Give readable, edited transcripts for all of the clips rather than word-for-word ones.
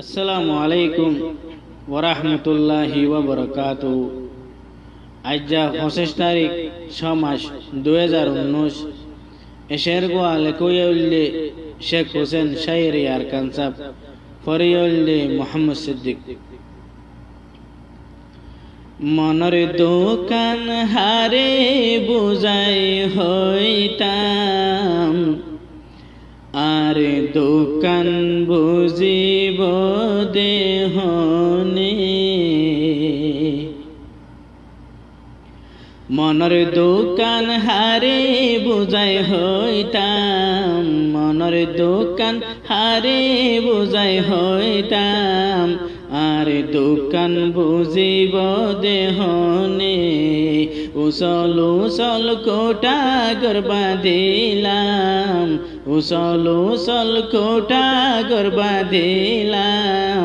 আসসালামু আলাইকুম ওরহমতুল্লাহি ওবরকাতুহু। আজ 25 তারিখ 6 মাস 2019 এশের গোয়ালে কইউল্লে শেখ হোসেন শায়রি আর কানসাব ফরিউল্লে মোহাম্মদ সিদ্দিক। মনের দোকান হারে বুঝাই হইতাম, আর দোকান বুঝিব দেহনে। মনের দোকান হারে বুঝাই হইতাম, মনের দোকান হারে বুঝাই হইতাম, আর দোকান বুঝিব দেহনে। উসল উসল কোটা গরবা দিলাম, উসল উসল কোটা গরবা দিলাম,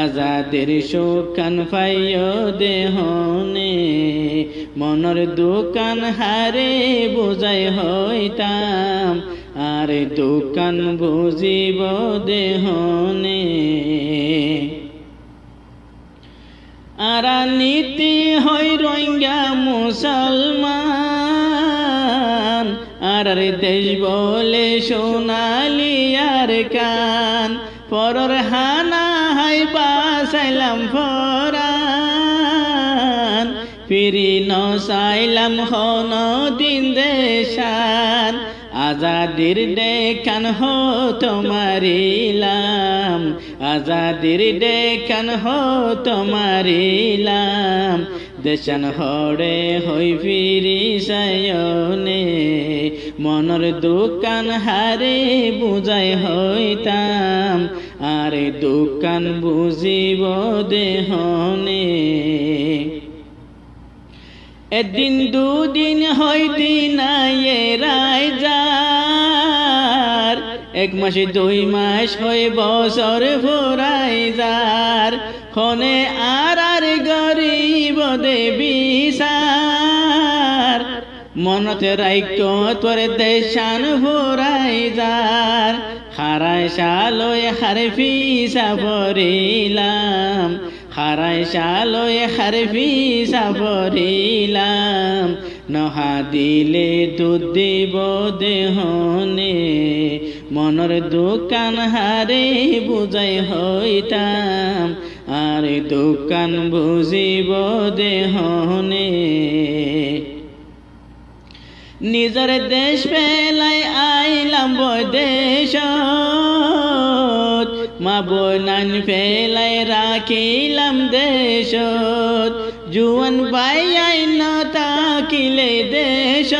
আজাদের সুখান পাইও দেহনে। মনের দোকান হারে বুঝাই হইতাম, আর দোকান বুঝিব দেহনে। আর নীতি হই রোহিঙ্গা মুসলমান, আর দেশ বলে সোনালি আর কান, পরর হানা হাই বাসাইলাম ফরান, ফিরি নসাইলাম হন দিন দেশান। আজাদির দেখান হো তোমারিলাম, আজাদির দেখান হো তোমারিলাম, দেশান হরে হই ফিরি সায়নে। মনের দোকান হারে বুঝাই হইতাম, আর দোকান বুঝিব দেহনে। একদিন দুদিন হইতি না এরাই যার, এক মাসে 2 মাস হই বছর ফুরাই যার, খনে আর গরিব দেবী সার। মনতে রাইক তোর দেশান ফুরাই যার, হারাই সালয় হারে ফিসা ভরিলাম, হারাই সালয় হারে ফিসা ভরিলাম, নহা দিলে দুধ দিব দেহনে। মনের দোকান হারে বুঝাই হইতাম, আর দোকান বুঝিব দেহনে। নিজের দেশ পেলাই আইলাম বদেশ, মা বোনান পেলাই রাখিলাম দেশ। জুয়ান বাই আইন তাকিলে দেশ,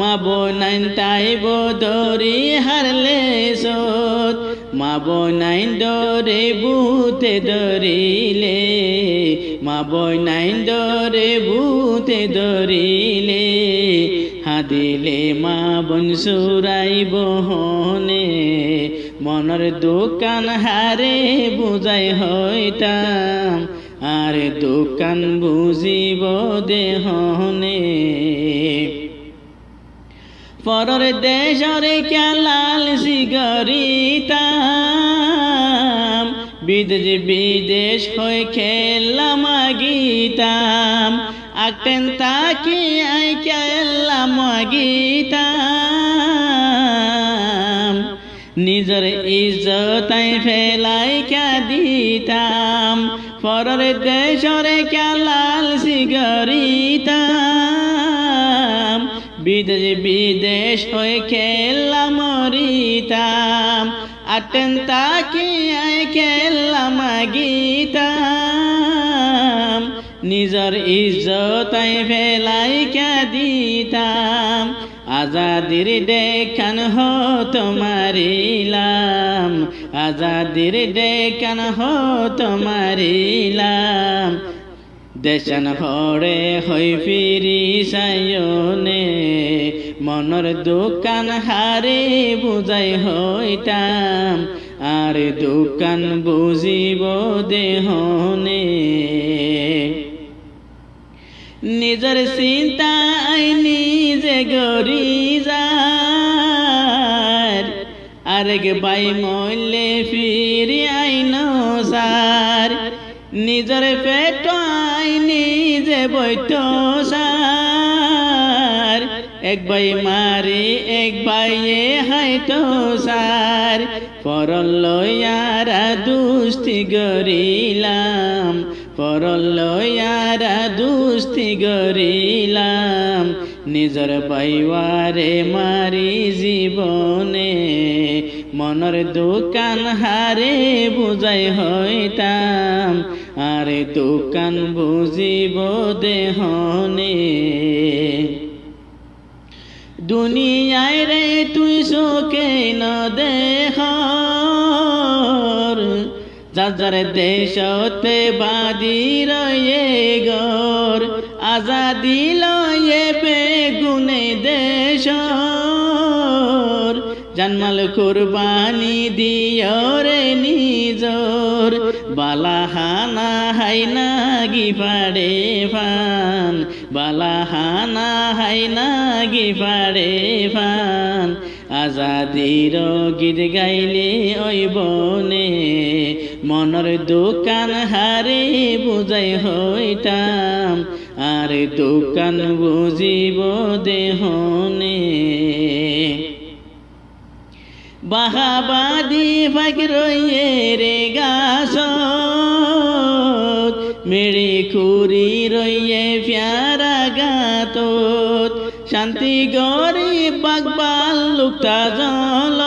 মা বোনাইন তাইব দরি হারলে সত, মা বোনাইন দরে বুতে দরিলে, মা বোনাইন দরে বুতে দরিলে, হাদিলে মা বোন সুরাই বহনে। মনের দোকান হারে বুঝাই হইতাম, আর দোকান বুঝিব দেহনে। পরর দেশরে লাল সিগরিতাম, বিদেশ বিদেশ হয়ে খেললাম গীতাম, আকটেন তাকি আই খেললাম গীতাম। নিজের ইজ্জতাই ফেলাই কে দিতাম, পরর দেশরে লাল সিগরিতাম, বিদেশ বিদেশ হয়ে খেললাম মরিতাম, আটেন তাকি আই খেললাম গীতাম। নিজের ইজ্জতাই ফেলাই কে দিতাম, আজাদির দেখান হো তোমারিলাম, আজাদির দেখান হো তোমারিলাম, দেশান হরে হই ফিরি সায়নে। মনের দোকান হারে বুঝাই হইতাম, আর দোকান বুঝিব দেহনে। নিজের চিন্তায় নিজে গরি যায়, আর আরেক বাই মইলে ফিরি আইন সার নিজের পেট নিজে বৈত সার এক ভাই মারি এক ভাইয়ে হাইতো সার পরল লয়ারা দুস্তি গরিলাম পরল লয়ারা দুস্তি গরিলাম নিজের পাইবারে মারি জীবনে মনের দোকান হারে বুঝাই হইতাম আরে দোকান বুঝিব দেহনে দুনিয়ায় রে তুই চোখে ন দেখ যার দেশতে বাদি রয়ে গর আজাদি লয়ে বেগুনে দেশ জানমাল কুরবানি দিও রে নিজর বালাহানা হাইনা গিফাড়ে ফান বালাহানা হাইনা গিফাড়ে ফান আজাদির গীত গাইলে ওই বনে মনের দোকান হারে বুঝাই হইতাম আর দোকান বুঝিব দেহনে বাহাবাদি ফাঁকি রইয়ে রে গাছ মেরে খুরি রইয়ে প্যারা গাত শান্তি গরি বাগবাল লুকটা জল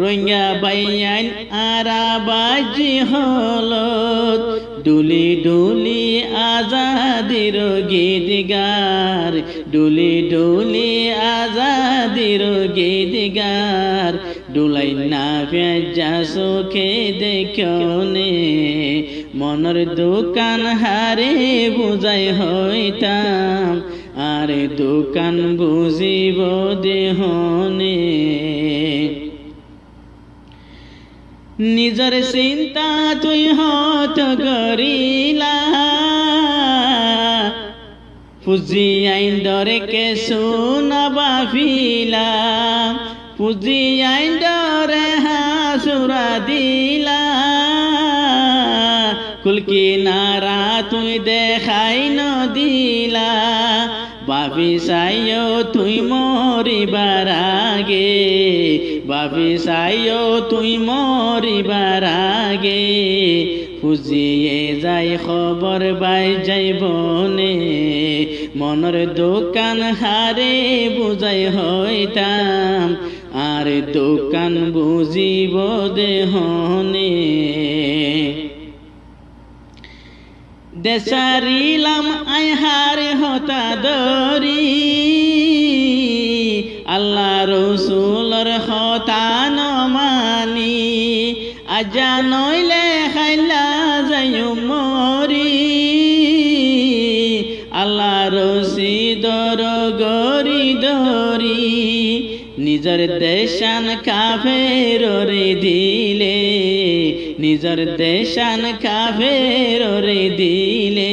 রোহিঙ্গা বাইয়ান আরা বাজি হলত ডুলি ডুলি আজাদির গীত গার ডুলি ডুলি আজাদির গীত গার ডুলাই না পেঁজা চোখে দেখনে মনের দোকান হারে বুঝাই হইতাম আরে দোকান বুঝিব দেহনে নিজের চিন্তা তুই হত করিলা পুজি আইন দরে কে সোনা বাফিলা পুজি আইন দরে হাসুরা দিলা কুলকি নারা তুই দেখাই ন দিলা বাবি সাইও তুই মরিবার আগে বাবি সাইও তুই মরিবার আগে ফুজিয়ে যাই খবর বাই যাইবনে মনের দোকান হারে বুঝাই হইতাম আর দোকান বুঝিব দেহনে দেশারিলাম আই হারে হতা দরি আল্লাহ রসুলর হতা ন মানি আজা নইলে খাইলা যাই মরি আল্লাহ রসি দর গরি দরি নিজের দেশান কাফের রে দিলে নিজের দেশান কাফের রে দিলে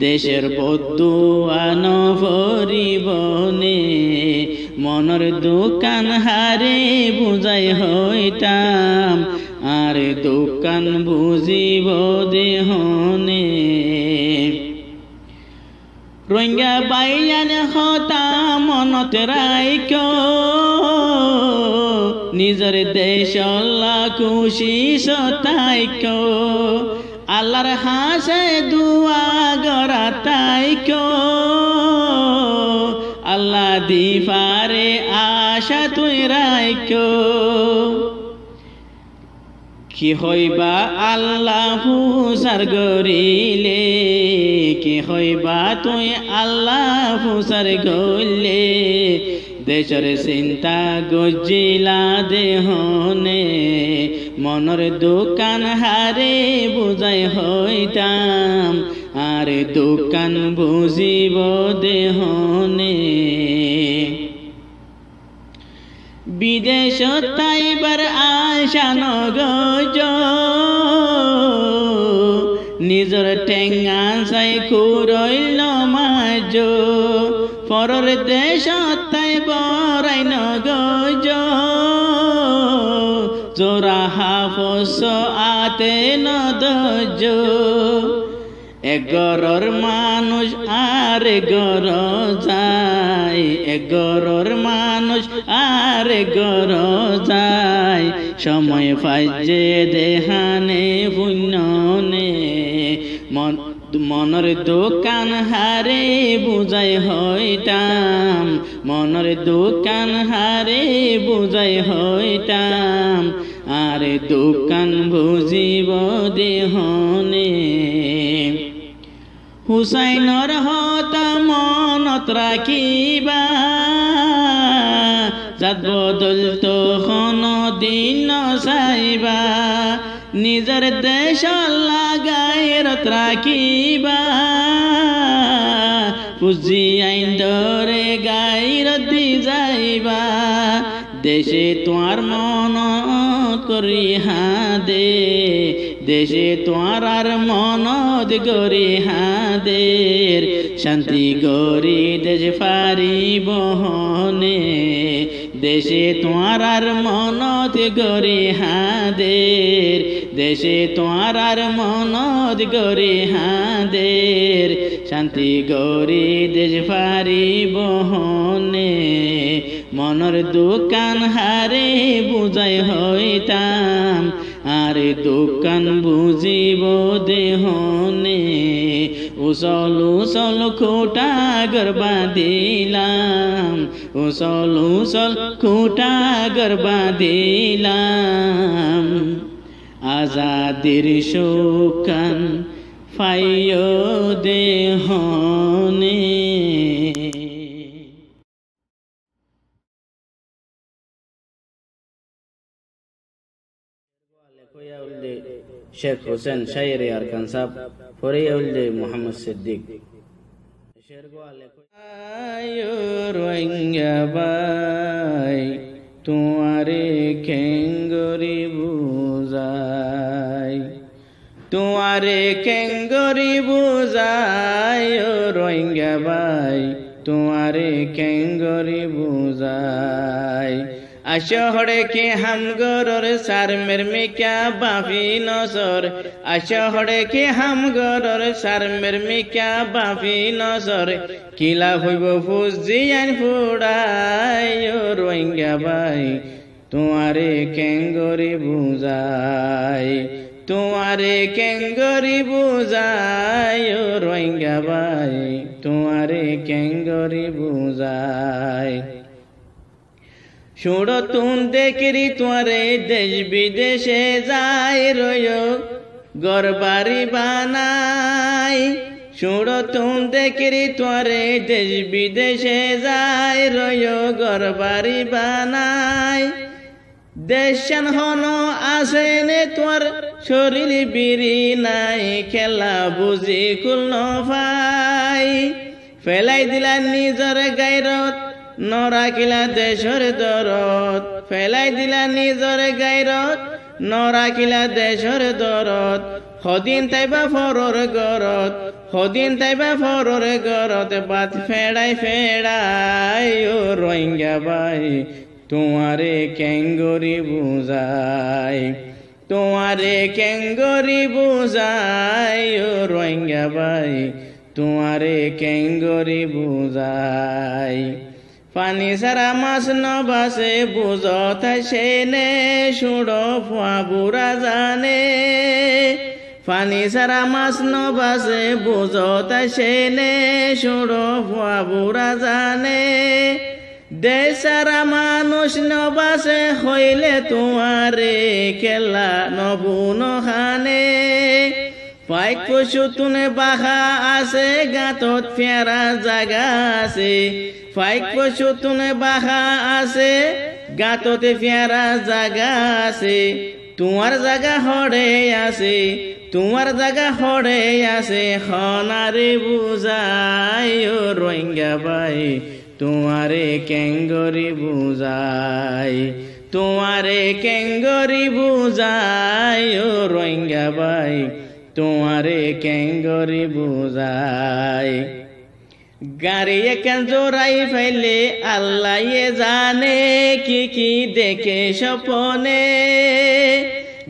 দেশের বদুয়ান ভরিবনে মনের দোকান হারে বুঝাই হইতাম আর দোকান বুঝিব দেহনে রোহিঙ্গা বাইয়ান হতা মনত রাইক নিজের দেশ আল্লাহ খুশি সতাইক আল্লাহর হাসে দুয়া গড়া তাইক আল্লাহ দিফারে আশা তুই রাইক কি হইবা আল্লাহ ফুসার গরিলে কি হইবা তুই আল্লাহ ফুসার গলে দেশের চিন্তা গজিলা দেহনে মনের দোকান হারে বুঝাই হইতাম আর দোকান বুঝিব দেহনে বিদেশ তাইবার আশা নগজ নিজের টেঙ্গা চাই কুরইল মাজ পরের দেশ তাই বরাই নগজ জোড়া হাফস আতে নদজ এগরর মানুষ আর গর যায় এগরর মানুষ আর গর যায় সময় ফাজে দেহানে পুণ্যনে মনের দোকান হারে বুঝাই হইতাম মনের দোকান হারে বুঝাই হইতাম আরে দোকান বুঝিব দেহনে হুসাইনর হতা মনত রাখিবা জাত বদল তো দিন চাইবা নিজের দেশ লাগাইরত রাখিবা পুঁজি আইন ধরে গাইরত দি যাইবা দেশে তোমার মনত করি হাদে দেশে তোমার আর মনত করি হাদের শান্তি গরি দেশ পারিব হনে দেশে তোমার আর মনত গরি হাদের দেশে তোমার আর মনত গরি হাদের শান্তি গরি দেশ পারিব হনে মনের দোকান হারে বুঝাই হইতাম আরে দোকান বুঝিব দেহনে উসল উসল খুঁটা গরবা দিলাম উসল উসল খুঁটা গরবা দিলাম আজাদির সুকান ফাইও দেহনে শেখ হোসেন শায়ের আরকান সাহেব ফরিয়া উল্দে মোহাম্মদ সিদ্দিক রোহিঙ্গা ভাই তোমারে খেঙ্গরি বুঝাই তোমারে খেঙ্গরি বুঝাই রোহিঙ্গা ভাই তোমারে খেঙ্গরি বুঝাই আশহরে কে হাম গরর সার মেরমে ক্যা বাফি নসর আশহরে কে হাম গরর সার মেরমে ক্যা বাফি নসর কিলা হইব ফুজি আইন ফুড়াই রোহিঙ্গা ভাই তোমারে কেঙ্গরি বুঝাই তোমারে কেঙ্গরি বুঝাই রোহিঙ্গা ভাই তোমারে কেঙ্গরি বুঝাই শুড়ো তুন দেখরি তোরে দেশ বিদেশে যাই রয়ো গরবারি বানাই শুড়ো তুন দেখরি তোরে দেশ বিদেশে যাই রয়ো গরবারি বানাই দেশান হন আসেনে তোর শরীর বিরি নাই খেলা বুঝি কুল নফাই ফেলাই দিলা নিজর গাইরত নরাখিলা দেশর দরদ ফেলাই দিলা নিজর গাইরত নরাখিলা দেশর দরদ হদিন তাইবা ফরর গরত হদিন তাইবা ফরর গরত বাত ফেড়াই ফেড়াই ও রোহিঙ্গা ভাই তোমারে কেঙ্গরি বুঝাই তোমারে কেঙ্গরি বুঝাই ও রোহিঙ্গা ভাই তোমারে কেঙ্গরি বুঝাই পানি সারা মাছ নবাসে বুঝত সেনে সুড়ো ফুয়া বুড়া জানে পানি সারা মাছ নবাসে বুঝত সেনে সুড়ো ফুয়া বুড়া জানে দেশারা মানুষ নবাসে হইলে তোমারে খেলা নবুন খানে পাইক পশু তুনে বাহা আছে গাঁতত ফেরা জাগা আছে পাইক পশু তুনে বাহা আছে গাঁততে ফেরা জাগা আছে তোমার জাগা হড়ে আছে তোমার জাগা হড়ে আছে হনারে বুঝাই ও রোহিঙ্গা ভাই তোমারে কেঙ্গরি বুঝাই তোমারে কেঙ্গরি বুঝাই ও রোহিঙ্গা ভাই তোমারে কেঙ্গরি বুঝাই গাড়ি একান জোড়াই ফাইলে আল্লাহ জানে কি কি দেখে স্বপনে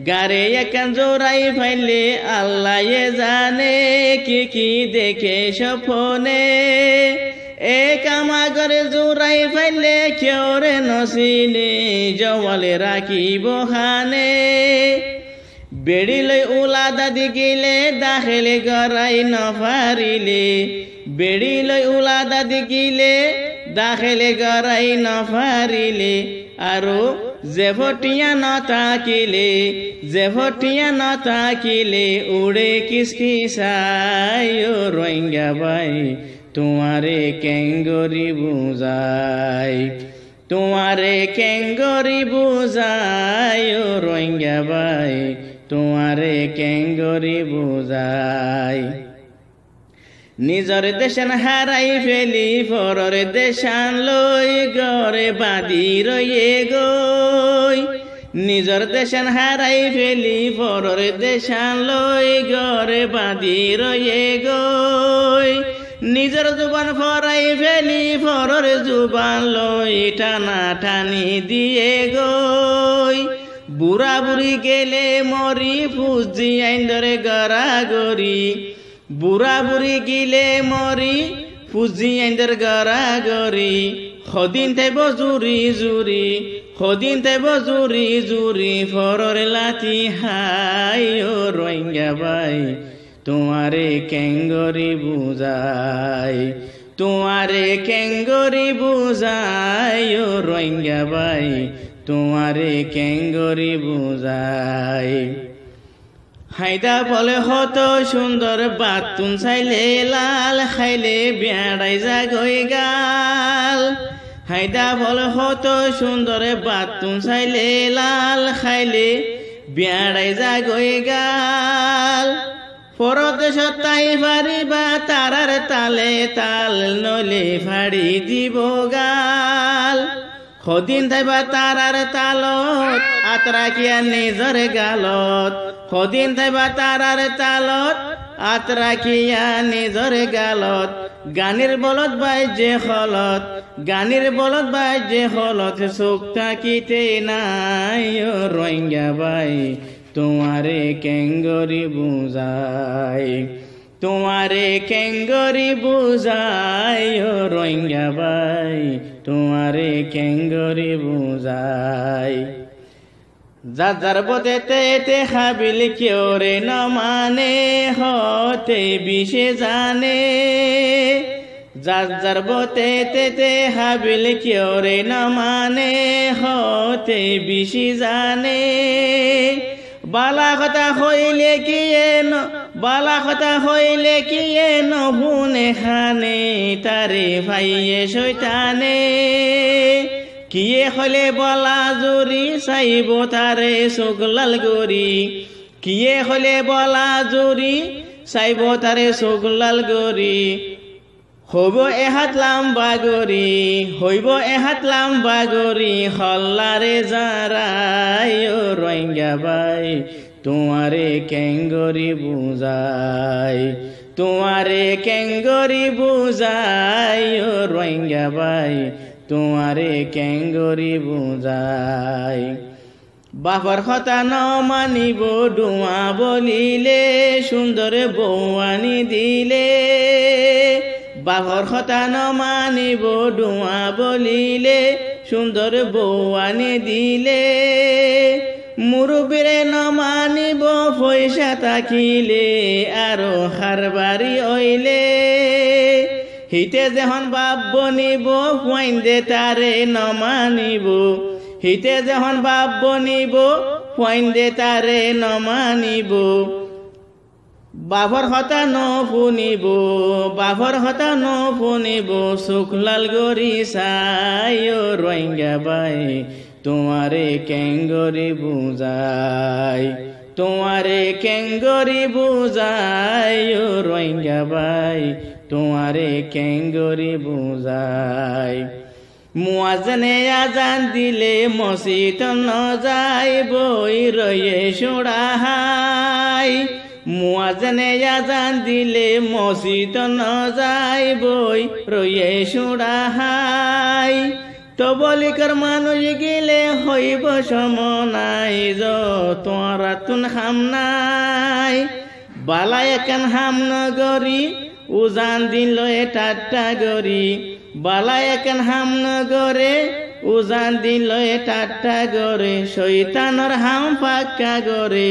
গাড়ি একান জোড়াই ফাইলে আল্লাহ জানে কি কি দেখে স্বপনে এক আমাগরে জোড়াই ফাইলে কেউ রে নসিনে জওয়ালে রাখিব খানে বেড়ি লই উলা দাদি গিলে দাখেলে গড়াই নফারিলে বেড়ি লই উলা দাদি গিলে দাখেলে গড়াই নফারিলে আরো জেভটিয়া নতাকিলে উড়ে কিসকিসাই ও রোহিঙ্গা ভাই তোমারে কেঙ্গরি বুঝাই তোমারে কেঙ্গরি বুঝাই ও রোহিঙ্গা ভাই তোমারে কেঙ্গরি বুঝাই নিজর দেশান হারাই ফেলি পরর দেশান লই গরে বাঁধি রয়ে গই নিজর দেশান হারাই ফেলি পরর দেশান লই গরে বাঁধি রয়ে গই নিজের জুবান ফরাই ফেলি পরর জুবান লই টানা টানি দিয়ে গই বুড়া বুড়ি গেলে মরি ফুজি আইন্দরে গড়াগড়ি বুড়া বুড়ি গিলে মরি ফুজি আইন্দর গড়াগড়ি সদিন থাইব জুরি জুরি সদিন থাইব জুরি জুরি ফরর লাঠি হাই ও রোহিঙ্গা ভাই তোমারে কেঙ্গরি বুঝাই তোমারে কেঙ্গরি বুঝাই ও রোহিঙ্গা ভাই তোমারে কেঙ্গরি বুঝাই হায়দা বলে হত সুন্দর বাতুন চাইলে লাল খাইলে বেড়াই জাগই গাল হায়দা বলে হত সুন্দর বাতুন চাইলে লাল খাইলে বেড়াই জাগই গাল পরদেশত তাই পারিবা তারার তালে তাল নলে ফাড়ি দিব গাল সদিন থাইবা তারার তালত আতরাকিয়া নিজর গালত সদিন থাইবা তারার তালত আতরাকিয়া নিজর গালত গানির বলত বাইজে খলত গানির বলত বাইজে খলত চোখ থাকিতে নাই ও রোহিঙ্গা ভাই তোমারে কেঙ্গরি বুঝাই তোমারে কেঙ্গরি বুঝাই ও রোহিঙ্গা ভাই তোমারে কেঙ্গরি বুঝাই যার বতেতে হাবিল কেউ রে ন মানে হতে বিষে জানে যার বতেতে হাবিল কেউ রে ন মানে হতে বিষে জানে বালা কথা হইলে কিয়ে নহুনে খানে তারে ভাইয়ে শৈতানে কিয়ে হলে বলা জুরি চাইব তারে চোখলাল গরি কিয়ে হলে বলা জুরি চাইব তারে চোখলাল গরি হইব এহাত লাম্বা গরি হল্লারে যারাই ও রোহিঙ্গা ভাই তোমারে কেঙ্গরি বুঝাই তোমারে কেঙ্গরি বুঝাই ও রোহিঙ্গা ভাই তোমারে কেঙ্গরি বুঝাই বাপর কথা ন মানিব ডুয়া বলিলে সুন্দর বৌয়ানি দিলে বাপর কথা ন মানিব ডুয়া বলিলে সুন্দর বৌয়ানি দিলে মুরুবিরে ন মানিব পয়সা থাকিলে আরো হারবারি অইলে হিতে যখন বাপ বনিব ফাইন্দে তারে ন মানিব হিতে যখন বাপ বনিব ফাইন্দে তারে ন মানিব বাপর হতা ন ফুনিব চোখলাল গরি চাই ও রোহিঙ্গা ভাই তোমারে কেঙ্গরি বুঝাই তোমারে কেঙ্গরি বুঝাই ও রোহিঙ্গা ভাই তোমারে কেঙ্গরি বুঝাই মুয়াজ্জিনে আজান দিলে মসজিদ ন যাই বই রয়ে সুড়াহাই মুয়াজ্জিনে আযান দিলে মসজিদ ন যাইবই রইয়ে সুরাহাই তবলিকর মানুষ গেলে হইব সমনাই তোরা তুন হাম নাই বালায় কান হাম নগরী উজান দিল টাট্টা গরি বালায় কান হাম নগরে উজান দিল টাট্টা গরে শৈতানর হাম পাক্কা গরে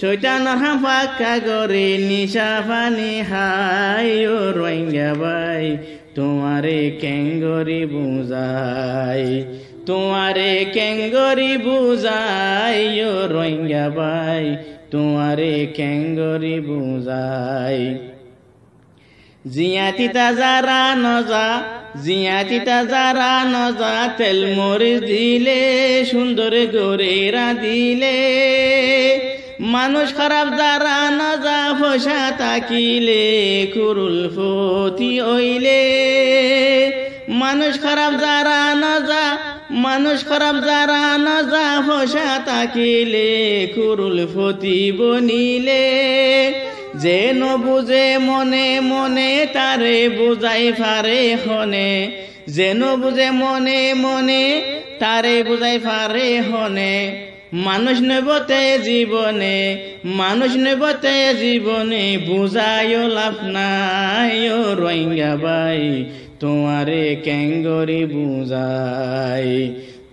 শৈতানর হাম পাক্কা গরে নিশা পানি হাই ও রোহিঙ্গা ভাই তোমারে কেঙ্গরি বুঝাই তোমারে কেঙ্গরি বুঝাই ও রোহিঙ্গা ভাই তোমারে কেঙ্গরি বুঝাই জিয়াতি তাজারা নজা জিয়াতি তাজারা নজা তেল মরিচ দিলে সুন্দর গরে রাঁধিলে মানুষ খারাপ যারা নজা ফসা তাকিলে কুরুল ফতি ওইলে মানুষ খারাপ যারা নজা মানুষ খারাপ যারা নজা ফসা তাকিলে কুরুল ফতি বনিলে যে ন বুঝে মনে মনে তারে বুঝাই ফারে হনে যে ন বুঝে মনে মনে তারে বুঝাই ফারে হনে মানুষ নেবতে জীবনে মানুষ নেবতে জীবনে বুঝাইও লাভ নাই ও রোহিঙ্গা ভাই তোমারে কেঙ্গরি বুঝাই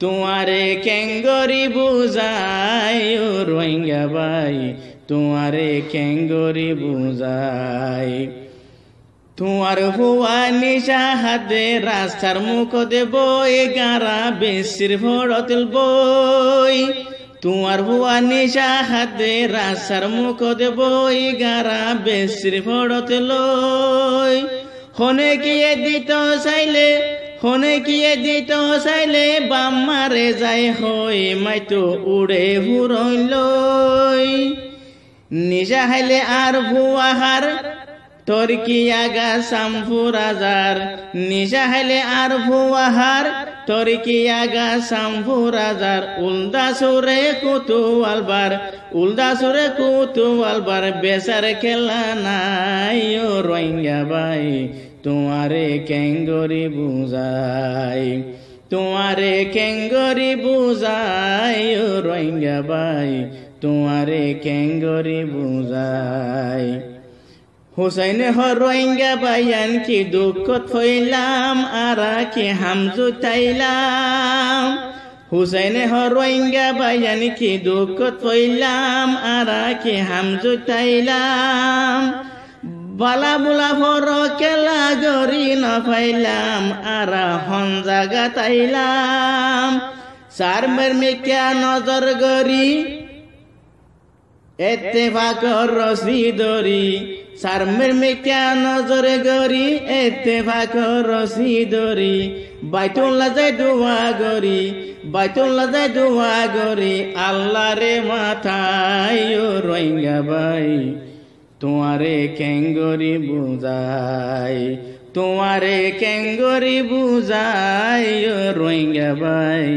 তোমারে কেঙ্গরি বুঝাই ও রোহিঙ্গা ভাই তোমারে কেঙ্গরি বুঝাই তোমার হুয়া নিশা হাতে রাস্তার মুখ দেব গারা বেশির ভরতল বই তোমার হুয়া নিশা হাতে রাস্তার মুখ দেব গারা বেশির ভরতল হনে গিয়ে দিত চাইলে হনে গিয়ে দিত চাইলে বাম মারে যায় হই মাইতো উড়ে হুরইল নিশা হাইলে আর ভুয়াহার তোর কি আগা সামফুরাজার নিশা হাইলে আর ভুয়াহার তোর কি আগা সামফুরাজার উলদা সুরে কুতুয়ালবার উলদা সুরে কুতুয়ালবার বেসার খেলা নাই ও রোহিঙ্গা ভাই তোমারে কেঙ্গরি বুঝাই তোমারে কেঙ্গরি বুঝাই ও রোহিঙ্গা ভাই তোমারে কেঙ্গরি বুঝাই হুসাইন হ রোহিঙ্গা ভাইয়ান কি দুঃখত হইলাম আরা কি হামজুতাইলাম হুসাইন হ রোহিঙ্গা ভাইয়ান কি দুঃখত হইলাম আরা কি হামজুতাইলাম বালা বুলা ফর কেলা গরি ন পাইলাম আরা হন জাগা তাইলাম সার মেরমিকা নজর গরি এত্তেফাকর রশি দরি সার মেরমিকা নজর গরি এত্তেফাকর রশি দরি বাইতুল্লাহ যায় দোয়া গরি বাইতুল্লাহ যায় দোয়া গরি আল্লাহ রে মাথায় ও রোহিঙ্গা ভাই তোমারে কেঙ্গরি বুঝাই তোমারে কেঙ্গরি বুঝাই ও রোহিঙ্গা ভাই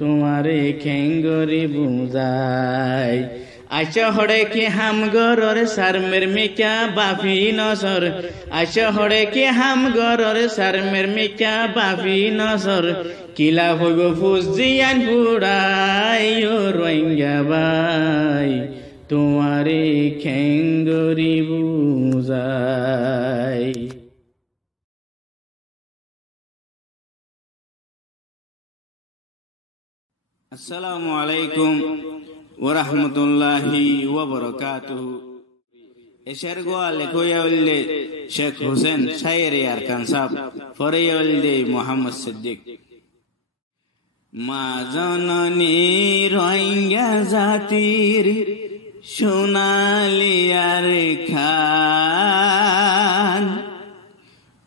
তোমারে কেঙ্গরি বুঝাই আচ্ছা হড়ে কি হাম গরর সার মেরমিকা বাফি নসর আচ্ছা হড়ে কি হাম গরর সার মেরমিকা বাফি নসর কিলা হইব ফুজিয়ান ফুড়াই ও রোহিঙ্গা ভাই তোমারে কেঙ্গরি বুঝাই আসসালামু আলাইকুম ওয়া রাহমাতুল্লাহি ওয়া বারাকাতুহু এশার গোয়া লেখোয়া উল্লে শেখ হোসেন শায়েরে আরকান সাহেব ফরে উল্লে মোহাম্মদ সিদ্দিক মা জননী রোহিঙ্গা জাতির সোনালি আর খান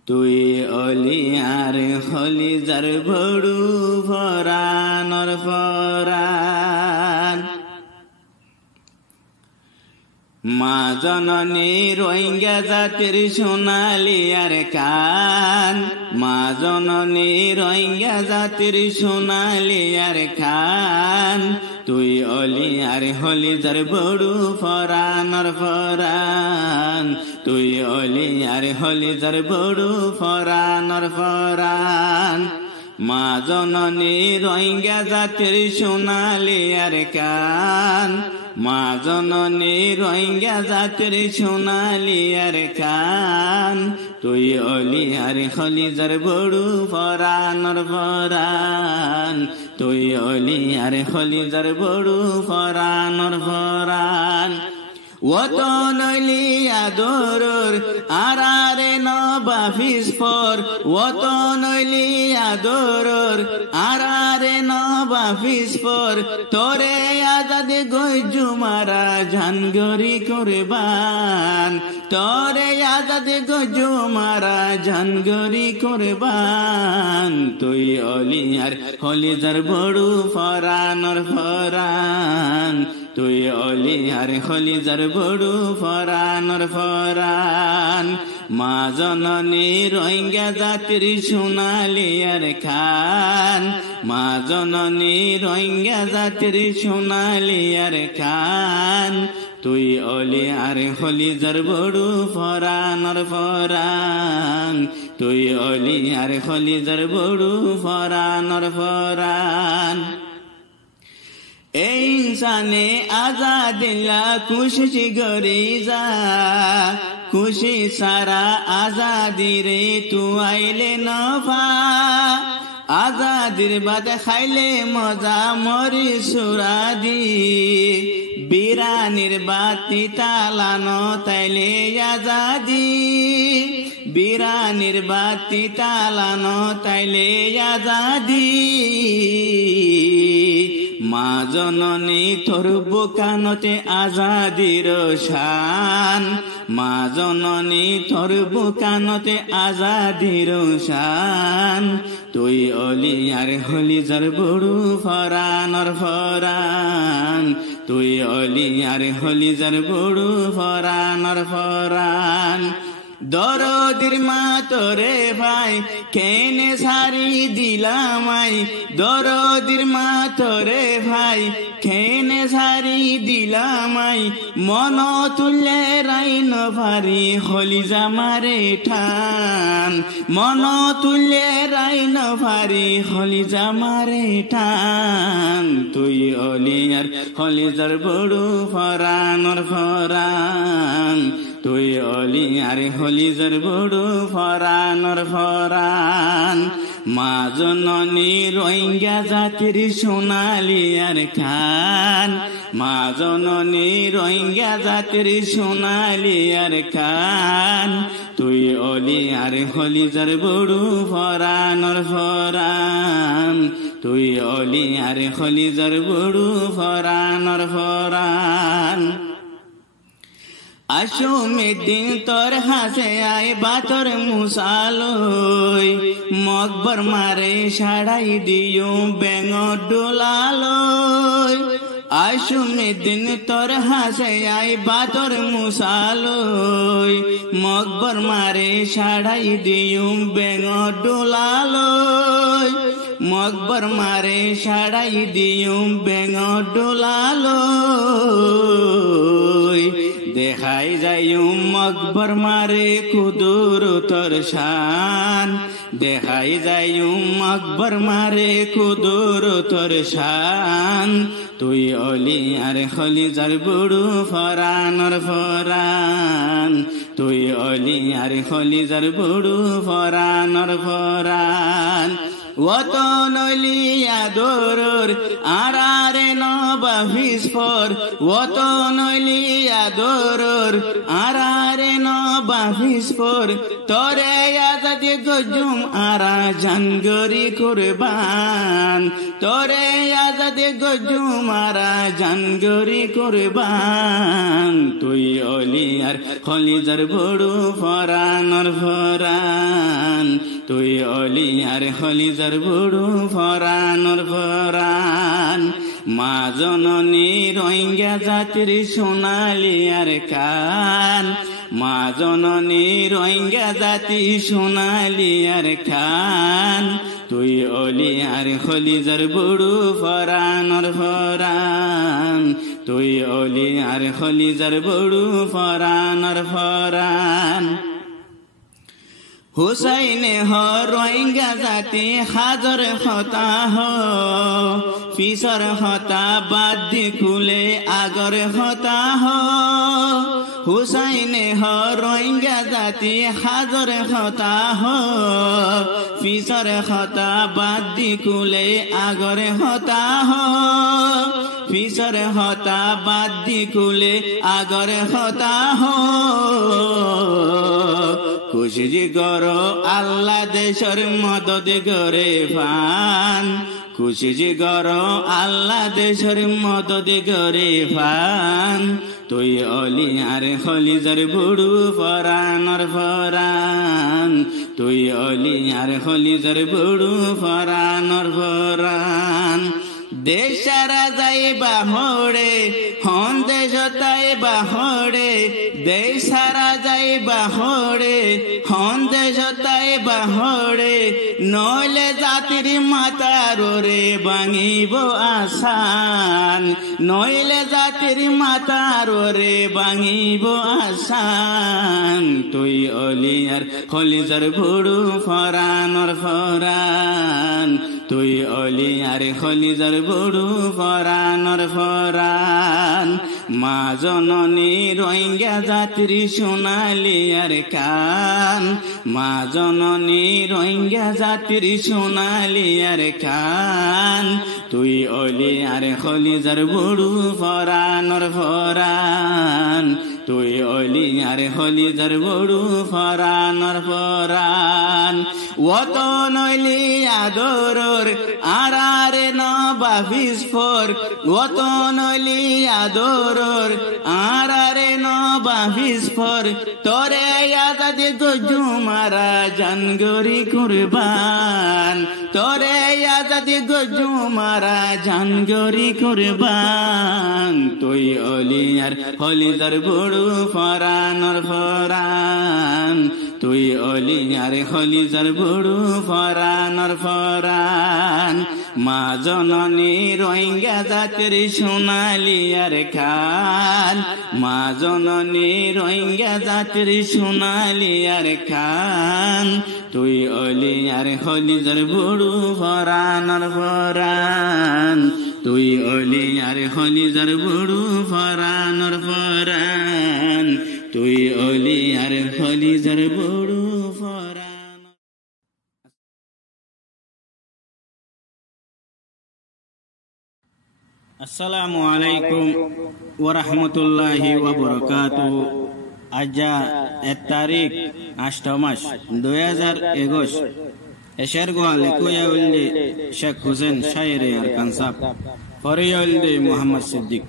তুই অলি আর হলি যার ভড়ু ফরানর ফরান মা জননী রোহিঙ্গা জাতির সোনালি আর খান মা জননী রোহিঙ্গা জাতির সোনালি আর খান তুই অলি আর হলি যার বড়ু ফরানর ফরান তুই অলি আর হলি যার বড়ু ফরানর ফরান মা জননী রোহিঙ্গা জাতির সোনালি আর কান মা জননী রোহিঙ্গা জাতির সোনালি আর কান তুই অলি আর হলি যার বড়ু ফরানর ফরান তুই অলি আর হলি যার বড়ু ফরানর ফরান ওতন লিয়া দরুর আরারে নবাফিস পর ওতন লিয়া দরুর আরারে নবাফিস পর তোরে আজাদ গইজু মারা জানগরি কুরবান তোরে আজাদ গইজু মারা জানগরি কুরবান তুই অলি আর হলি যার বড়ু ফরানর ফরান তুই অলি আর হলি যার বড়ু ফরানর ফরান মা জননী রোহিঙ্গা জাতির সোনালি আর খান মা জননী রোহিঙ্গা জাতির সোনালি আর খান তুই অলি আর হলি যার বড়ু ফরানর ফরান তুই অলি আর হলি যার বড়ু ফরানর ফরান এই ইনসানে আজাদিল্লা খুশি গরি যা খুশি সারা আজাদি রে তু আইলে নফা আজাদির বাদ খাইলে মজা মরি সুরাদি বিরানির বাতি তালানো তাইলে আজাদি বিরানির বাতি তালানো তাইলে আজাদি মা জননী তোর বুকানতে আজাদির শান মা জননী তোর বুকানতে আজাদির শান তুই অলি আর হলি যার বড়ু ফরানর ফরান তুই অলি আর হলি যার বড়ু ফরানর ফরান দরদির মা তোরে ভাই কেনে সারি দিলামাই দরদির মা তোরে ভাই কেনে সারি দিলামাই মন তুলে রাইন ভারি হলি জামারে ঠান মন তুলে রাইন ভারি হলি জামারে ঠান তুই অলি আর হলি যার বড়ু ফরানর ফরান তুই অলি আর হলি যার বড়ু ফরানর ফরান মা জননী রোহিঙ্গা জাতির সোনালি আর খান মা জননী রোহিঙ্গা জাতির সোনালি আর খান তুই অলি আর হলি যার বড়ু ফরানর ফরান তুই অলি আর হলি যার বড়ু ফরানর ফরান আশুমে দিন তোর হাসে আয় বাতর মুসালই মকবর মারে সাড়াই দিও বেঙ ডোলালই আশুমে দিন তোর হাসে আয় বাতর মুসালই মকবর মারে সাড়াই দিও বেঙ ডোলালই মকবর মারে সাড়াই দিও বেঙ ডোলালই দেখাই যাইও মকবর মারে কুদুর তোর শান দেখাই যাইও মকবর মারে কুদুর তোর শান তুই অলি আর হলি যার বড়ু ফরানর ফরান তুই অলি আর হলি যার বড়ু ফরানর ফরান ওতন লিয়া দরুর আরারে নবাফিস পর ওতন লিয়া দরুর আরারে নবাফিস পর তোরে আজাদি গজুম আরা জানগরি কুরবান তোরে আজাদি গজুম আরা জানগরি কুরবান তুই অলি আর হলি যার বড়ু ফরানর ফরান তুই অলি আর হলি যার বড়ু ফরানর ফরান মা জননী রোহিঙ্গা জাতির সোনালি আর কান মা জননী রোহিঙ্গা জাতি সোনালি আর খান তুই অলি আর খলিজার বড়ু ফরানর ফরান তুই অলি আর খলিজার বড়ু ফরানর ফরান হুসাইনে হ রোহিঙ্গা জাতি হাজর হতা হো ফিসর হতা বাদ দি খুলে আগর হতা হো হুসাইনে হ রোহিঙ্গা জাতি হাজর হতা হো ফিসর হতা বাদ দি খুলে আগর হতা হো ফিসর হতা বাদ দি খুলে আগর হতা হো খুশি গর আল্লাহ দেশর মদদ গরে ফান খুশি গর আল্লাহ দেশর মদদ গরে ফান তুই অলি আর খলিজার বড়ু ফরানর ফরান তুই অলি আর খলিজার বড়ু ফরানর ফরান দেশারা যাইবা হড়ে হন দেশ তাইবা হড়ে দেশারা যাইবা হড়ে হন দেশ তাইবা হড়ে নইলে জাতির মাতার রে ভাঙিব আসান নইলে জাতির মাতার রে ভাঙিব আসান তুই অলি আর খলিজার বড়ু ফরানর ফরান তুই অলি আর খলিজার বড়ু ফরানর ফরান মা জননী রোহিঙ্গা জাতির সোনালি আর কান মা জননী রোহিঙ্গা জাতির সোনালি আর কান তুই অলি আর খলিজার বড়ু ফরানর ফরান তুই অলি আর খলিজার বড়ু ফরানর ফরান ওত নইলি আদরর আরারে নবা ফিসফর ওত নইলি আদরর আরারে নবা ফিসফর তোরে আজাদি গজুমারা জানগরি কুরবান তোরে আজাদি গজুমারা জানগরি কুরবান তুই অলি আর খলিজার বড়ু ফরানর ফরান তুই অলি আর খলিজার বড়ু ফরানর ফরান মা জননী রোহিঙ্গা জাতির সোনালি আর খান মা জননী রোহিঙ্গা জাতির সোনালি আর খান তুই অলি আর খলিজার বড়ু ফরানর ফরান তুই অলি আর খলিজার বড়ু ফরানর ফরান তুই অলি আর খলিজার বড়ু ফরান। আসসালামু আলাইকুম ওয়া রাহমাতুল্লাহি ওয়া বারাকাতুহু। আজ 1 তারিখ 8 মাস 2021 এশার গোয়ালে কোয়া উল্লে শেখ হোসেন শায়রে আর কানসাব ফরিয়ালদে মোহাম্মদ সিদ্দিক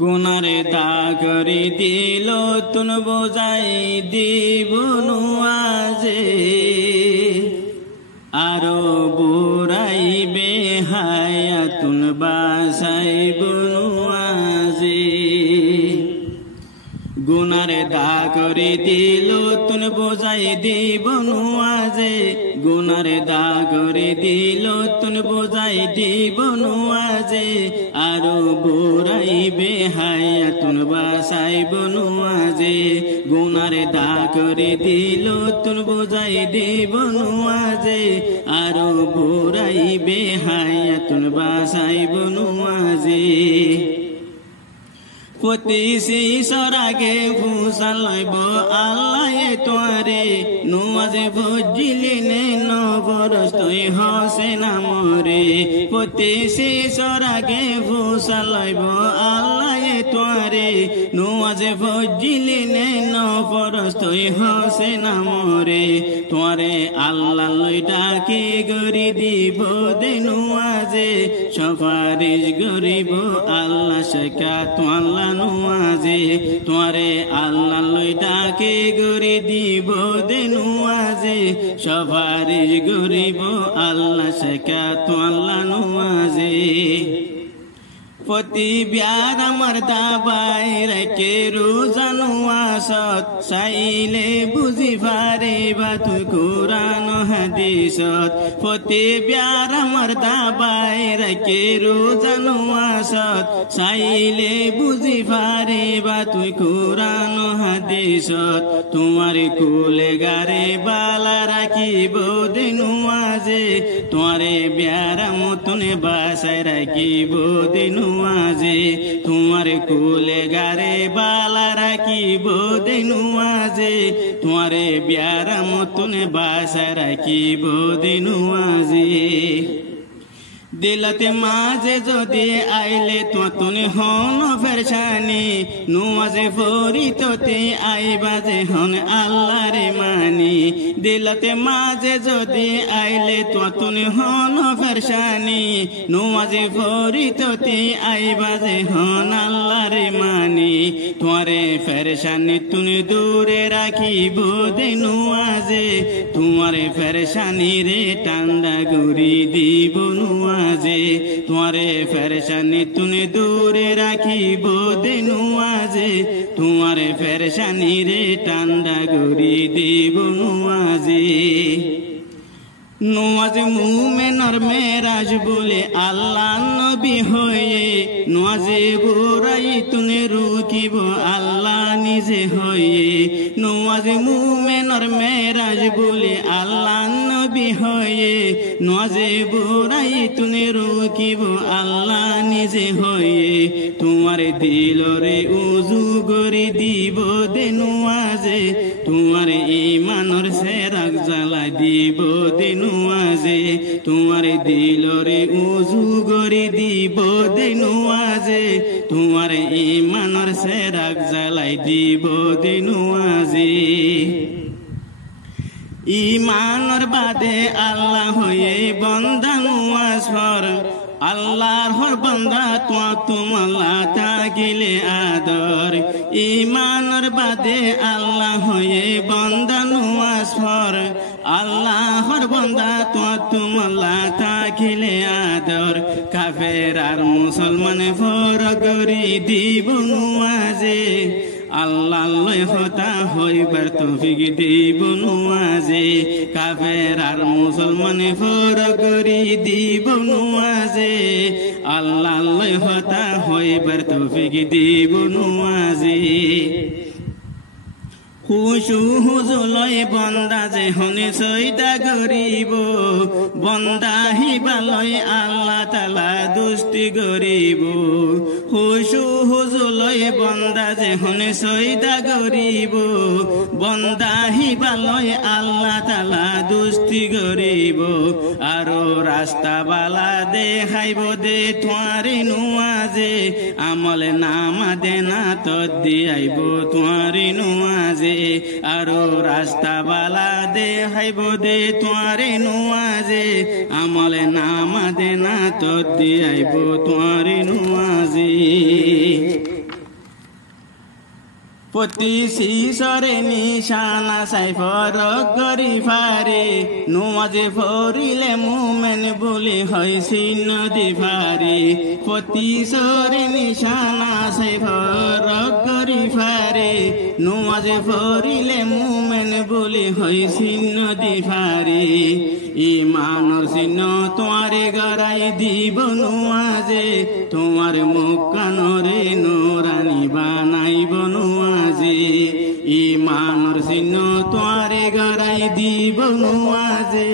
গুনারে দাগরি দিল তুন বোঝাই দিবনু আজে আরো বুড়াইবে হায়াতুন বাসাইবনু আজে গুনারে দাগরি দিল তুন বোঝাই দিবনু আজে গুনারে দাগরি দিল তুন বোঝাই দিবনু আজে আরো বুড়াইবে হায়াতুন বাসাইবনু আজে গুনারে দাগরি দিল তুন বোঝাই দিবনু আজে আরো বুড়াইবে হায়াতুন বাসাইবনু আজে পতিসি সরাগে ফুসাল লইব আল্লাহ তোরে নুয়াজে বুঝিলি নে নবরস তুই হসে নামরে পতিসি সরাগে ফুসাল লইব আল্লাহ তোরে নুয়াজে বুঝিলি নে নবরস তুই হসে নামরে তোরে আল্লাহ লই ডাকি গরি দিব দে নুয়াজে সফারিশ গরিব আল্লাহ শেখা তো আল্লাহ নুয়াজে তোরে আল্লাহ লই ডাকে গরি দিব দে নুয়াজে সফারিশ গরিব আল্লাহ শেখা তো আল্লাহ নুয়াজে পতি বিয়ার আমার দাবাই রেখে রোজানো আসত চাইলে বুঝি পারে বা তুই কোরআন হাদিসত পতি বিয়ার আমার দাবাই রেখে রোজানো আসত চাইলে বুঝি পারে বা তুই কোরআন হাদিসত তোমার কুলে গারে বালা রাখিব দিনু আজে তোমারে বিয়ার মতনে বাসায় রাখিব দিনু আজে তোমার কুলে গারে বালা রাখিব দিনু আজে তোমারে বিয়ার মতনে বাসায় রাখিব দিনু আজে দিলতে মাঝে যদি আইলে তুমি হন ফেরশানি নুমাজে ফরি তোতে আইবা যে হন আল্লাহরে মানি দিলতে মাঝে যদি আইলে তুমি হন ফেরশানি নুমাজে ফরি তোতে আইবা যে হন আল্লাহরে মানি তোমারে ফেরশানি তুমি দূরে রাখিব দিনু আজে তোমারে ফেরশানি রে টান্ডা গুরি দিব নুয়াজে তোমারে ফেরশানি তুমি দূরে রাখিব দিনু আজে তোমারে ফেরশানি রে টান্ডা গুরি দিব নুয়াজে নুয়াজ মুমিনের মেরাজ বলে আল্লাহ নবী হয়ে নুয়াজে বুরাই তুমি রুকিব আল্লাহ নিজে হয়ে নুয়াজ মুমিনের মেরাজ বলে আল্লাহ নবী হয়ে নুয়াজে বুরাই তুমি রুকিব আল্লাহ নিজে হয়ে তোমার দিলরে উজু গরি দিব দে নুয়াজে তোমার ঈমানের সেরাক জ্বালা দিব দে নুয়াজে তোমার দিলরে উজু গরি দিব দে নুয়াজে তোমার ঈমানের সেরাক জ্বালাই দিব দে নুয়াজে ঈমানের বাদে আল্লাহ হয়ে বন্দা নুয়াজ ফর আল্লাহর হর বন্দা তোমাল্লা থাকিলে আদর ঈমানের বাদে আল্লাহ হয়ে বন্দা নুয়াজ ফর আল্লাহর বন্দা তোমাল্লা থাকিলে আদর কাফের আর মুসলমান ফরক করি দিব নুয়াজে আল্লাহ হতা হইবার তৌফিক দিব নুয়াজে কাফের আর মুসলমান ফরক করি দিব নুয়াজে আল্লাহ হতা হইবার তৌফিক দিব নুয়াজে হুশু হুজুলয় বন্দা যে হনে সৈদা গরিব বন্দা হিবালয় আল্লাহ তালা দুষ্টি গরিব হুশু হুজুলয় বন্দা যে হনে সৈদা গরিব বন্দা হিবালয় আল্লাহ তালা দুষ্টি গরিব আরো রাস্তা বালা দেখাইব দে তোমারে নুয়াজে আমলে নামা দেনা তদ দিয়াইব তোমারে নুয়াজে আরো রাস্তা বালা দেখাইব দে তোমারে নুয়াজে আমলে নামা দেনা তদ দিয়াইব তোমারে নুয়াজে প্রতি শিশরে নিশানা সাইফর করি ফারে নুয়াজে ফরিলে মুমেন বলে হয় চিহ্ন দি ফারে প্রতি শরে নিশানা সাইফর করি ফারে নুয়াজে ফরিলে মুমেন বলে হয় চিহ্ন দি ফারে ঈমানের চিহ্ন তোমারে গড়াই দিব নুয়াজে তোমার মুখ কানরে নুরানি বানাইব নুয়াজে ঈমানের চিহ্ন তোমারে গড়াই দিব নুয়াজে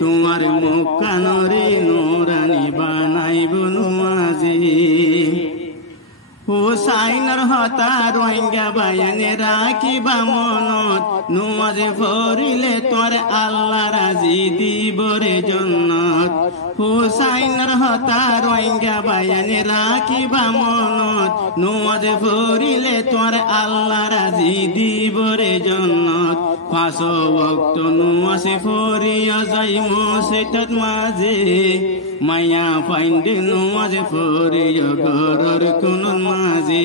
তোমার মুখ কানরে নুরানি বানাইব নুয়াজে হুসাইনের হতা রোহিঙ্গা বায়ানে রাখিবা মনত নুমাজে ফরিলে তোর আল্লাহ রাজি দিব রে জন্নত হুসাইনের হতা রোহিঙ্গা বায়ানে রাখিবা মনত নুমাজে ফরিলে তোর আল্লাহ রাজি দিব রে জন্নত পাঁচ ওয়াক্ত নুমাজে ফরিয়া যাই মসজিদের মাঝে মায়া ফাইন্দে নুমাজে ফরিয়া ঘরের কোন মাঝে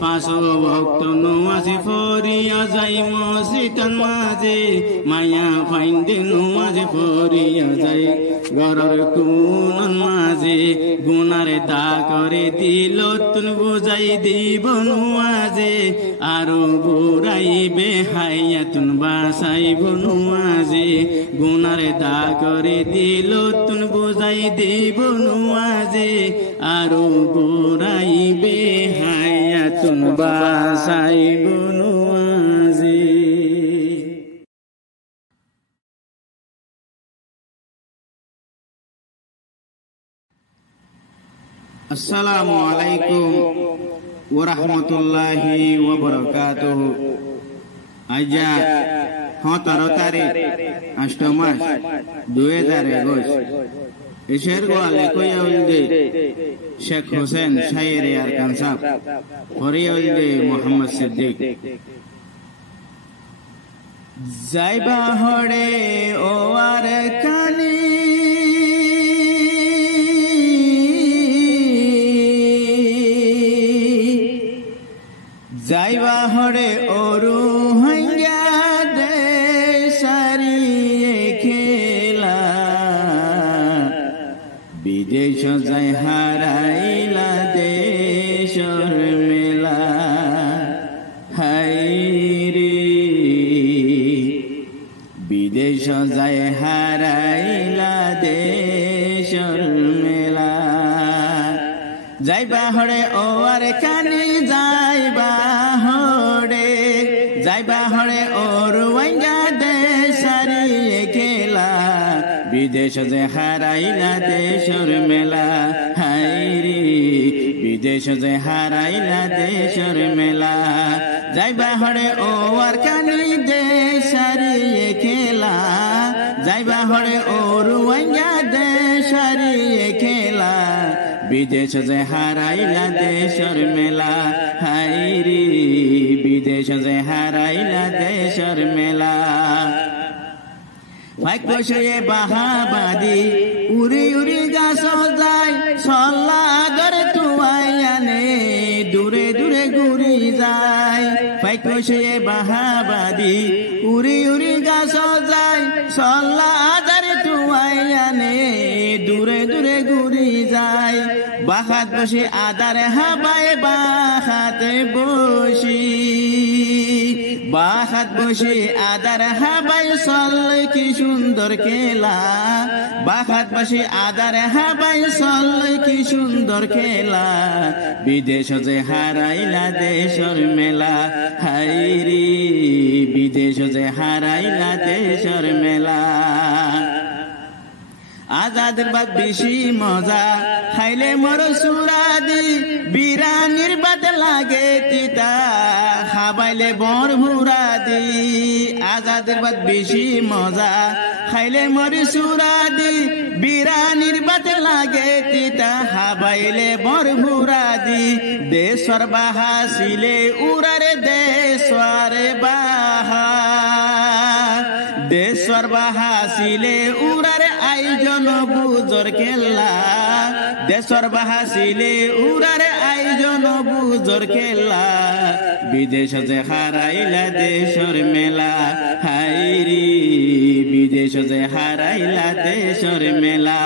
পাঁচ ওয়াক্ত নুমাজে ফরিয়া যাই মসজিদের মাঝে মায়া ফাইন্দে নুমাজে ফরিয়া যাই ঘরের কোন মাঝে গুনার দা করে দিল তুন বুঝাই দিব নুয়াজে আরো বুড়াইবে হাইয়া তুন বাসাইব নুয়াজে গুনার দা করে দিল তুন বুঝাই দিব নুয়াজে আরো বুড়াইবে হাইয়া তুন বাসাইব নুয়াজে। আসসালামু আলাইকুম ওয়া রাহমাতুল্লাহি ওয়া বারাকাতুহু। আজা 17 তারিখ 8 মাস 2021 এশের গোয়ালে কইয়াউলদে শেখ হোসেন শায়েরে আরকান সাহেব হরিয়াউলদে মোহাম্মদ সিদ্দিক যাইবা হড়ে ও আর কানি যাইবা হরে ওরু হইয়া দে সারিয়ে খেলা বিদেশ যাই হারাইলা দেশর মেলা হাইরে বিদেশ যাই হারাইলা দেশর মেলা যাইবা হরে ও আর কানি যাইবা হরে ওর ওয়াইঙ্গা দেশারিয়ে খেলা বিদেশ যে হারাইলা দেশর মেলা হাইরে বিদেশ যে হারাইলা দেশর মেলা যাইবা হরে ও আর কানি দেশারিয়ে খেলা যাইবা হরে ওর ওয়াইঙ্গা দেশারিয়ে খেলা বিদেশ যে হারাইলা দেশর মেলা হাইরে বিদেশ যে হারাইলা দেশর মেলা ভাই কষে বাহাবাদি উড়ি উড়ি গাছ যায় সল্লা আগরে তুয়াইয়ানে দূরে দূরে ঘুরি যায় ভাই কষে বাহাবাদি উড়ি উড়ি গাছ যায় সল্লা আগরে তুয়াইয়ানে দূরে দূরে ঘুরি যায় বাহাত বসে আদার হাবায় বাহাতে বসি বাহাত বসে আদার হাবাই সল কি সুন্দর খেলা বাহাত বসে আদার হাবাই সল কি সুন্দর খেলা বিদেশ যে হারাইলা দেশর মেলা হাইরে বিদেশ যে হারাইলা দেশর মেলা আজাদের বাদ বেশি মজা খাইলে মর সুরাদি বিরানির বাদ লাগে তিতা খাবাইলে বর ভুরাদি আজাদের বাদ বেশি মজা খাইলে মর সুরাদি বিরানির বাদ লাগে তিতা খাবাইলে বর ভুরাদি দেশর বাহা সিলে উড়ারে দেশর বাহা দেশর বাহা সিলে উড়ারে আয়োজন বুজর খেলা দেশর বাহা সিলে উড়ারে আয়োজন বুজর খেলা বিদেশ যে হারাইলা দেশর মেলা হাইরে বিদেশ যে হারাইলা দেশর মেলা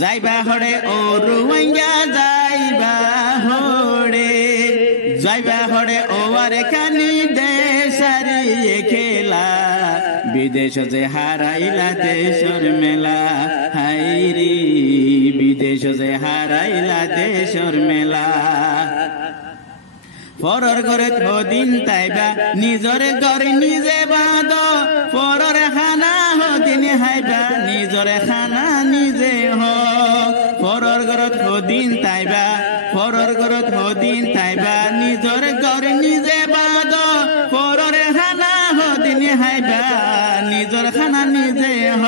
যাইবা হরে ও রুয়াঙ্গা যাইবা হরে ও আর কানি দেশারিয়ে খেলা বিদেশ যে হারাইলা দেশর মেলা হাইরে বিদেশ যে হারাইলা দেশর মেলা পরর ঘরে দিন তাইবা নিজর ঘর নিজে বাঁধ পরর খানা হদিন হাইবা নিজর খানা নিজে হ পরর ঘরত দিন তাইবা পরর ঘরত দিন তাইবা নিজর ঘর নিজে বাঁধ পরর খানা হদিন হাইবা নিজর খানা নিজে হ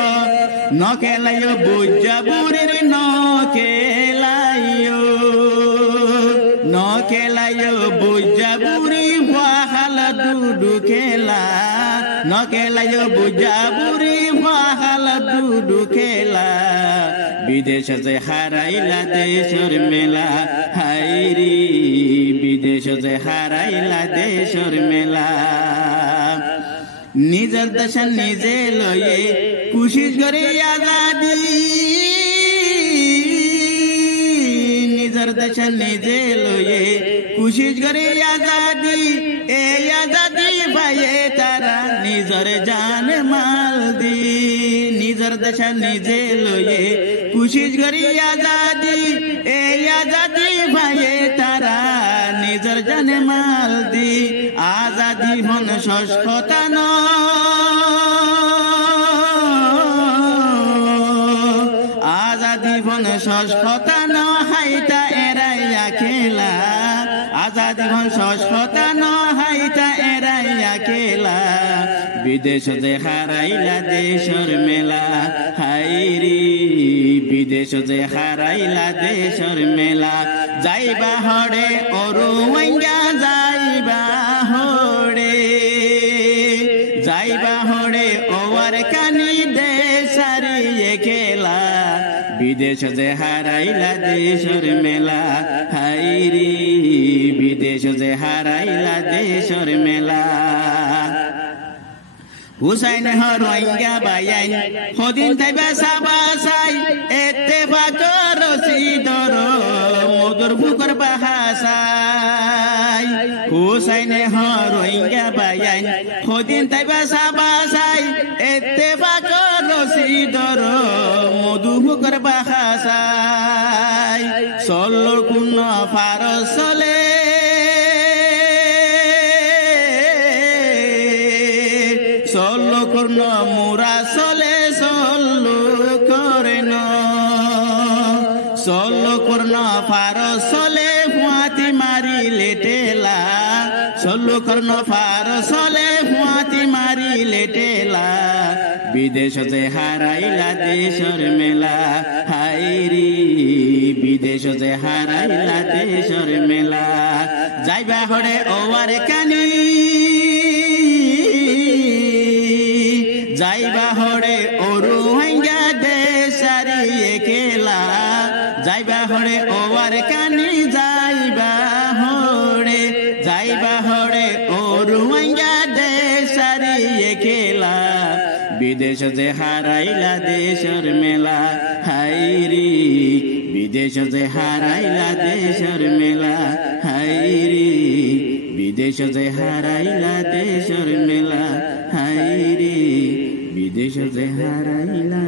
নকেলাইও বুঝা বুড়ির নকেলাইও বুঝা বুড়ি ফাহাল ডুডু খেলা নকেলাইও বুঝা বুড়ি ফাহাল ডুডু খেলা বিদেশ যে হারাইলা দেশর মেলা হাইরে বিদেশ যে হারাইলা দেশর মেলা নিজের দেশ নিজে লয়ে কুশিস করে আজাদি দেশে নিজে লয়ে কোশিশ করে আজাদি এই আজাদি পায়ে তারা নিজর জান মাল দি নিজর দেশে নিজে লয়ে কোশিশ করে আজাদি এই আজাদি পায়ে তারা নিজর জান মাল দি আজাদি হন সস্কতান আজাদি হন সস্কতান হাইতা এরাইয়া খেলা আজাদি হন সস্কতান হাইতা এরাইয়া খেলা বিদেশ যে হারাইলা দেশর মেলা হাইরি বিদেশ যে হারাইলা দেশর মেলা যাইবা হড়ে অরুয়া যাইবা হড়ে যাইবা হড়ে ওয়ার কানি দেশারিয়ে খেলা বিদেশ যে হারাইলা দেশর মেলা হাইরি বিদেশ যে হারাইলা দেশর মেলা হুসাইন হরোইঙ্গা বায়াইন হদিন তাইবা সাবাসাই এত্তেফাক রশিদর মধুর বুকর বাহাসাই হুসাইন হরোইঙ্গা বায়াইন হদিন তাইবা সাবাসাই এত্তেফাক রশিদর মধু বুকর বাহাসাই সল্লর কুন্ন ফারসলে সল্ল কর্ণ মুরা চলে সল্ল করেন সল্ল কর্ণ ফার চলে ফুয়াতি মারি লেটেলা সল্ল কর্ণ ফার চলে ফুয়াতি মারি লেটেলা বিদেশ যে হারাইলা দেশর মেলা হাইরি বিদেশ যে হারাইলা দেশর মেলা যাইবা হড়ে ওয়ার কানি যাইবা হড়ে অরুয়া দেশারিয়ে খেলা যাইবা হড়ে ওয়ার কানি যাইবা হড়ে অরুয়া দেশারিয়ে খেলা বিদেশ যে হারাইলা দেশর মেলা হাইরি বিদেশ যে হারাইলা দেশর মেলা হাইরি বিদেশ যে হারাইলা দেশর মেলা হাইরি বিদেশ যে হারাইলা